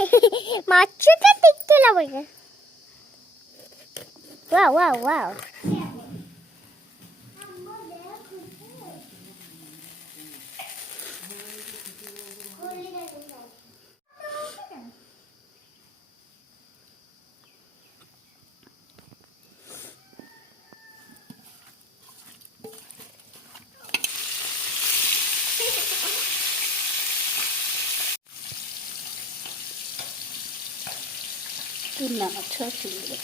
ମାଛଟା ଟିକିଲା ବୋଇଲେ ୱାଓ ୱାଓ ୱାଓ ଚୁନା ମାଛ ଚିଙ୍ଗୁଡ଼ି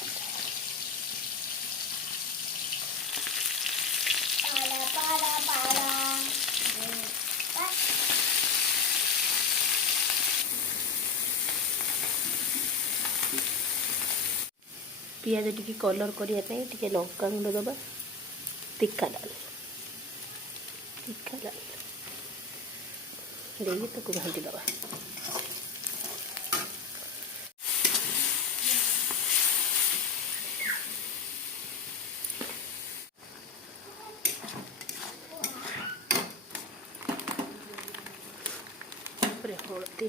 ପିଆଜ ଟିକେ କଲର୍ କରିବା ପାଇଁ ଟିକେ ଲଙ୍କା ଗୁଣ୍ଡ ଦେବା ତିଖା ଲାଲ ଦେଇକି ତାକୁ ଘାଣ୍ଟି ଦେବା ତାପରେ ହଳଦୀ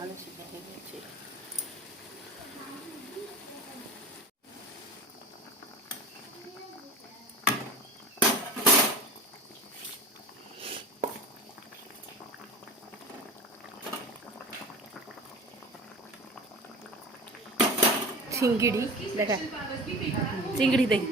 ଆଳୁ ସିଝା ହେଇଯାଇଛି चिंगड़ी देखा चिंगड़ी देख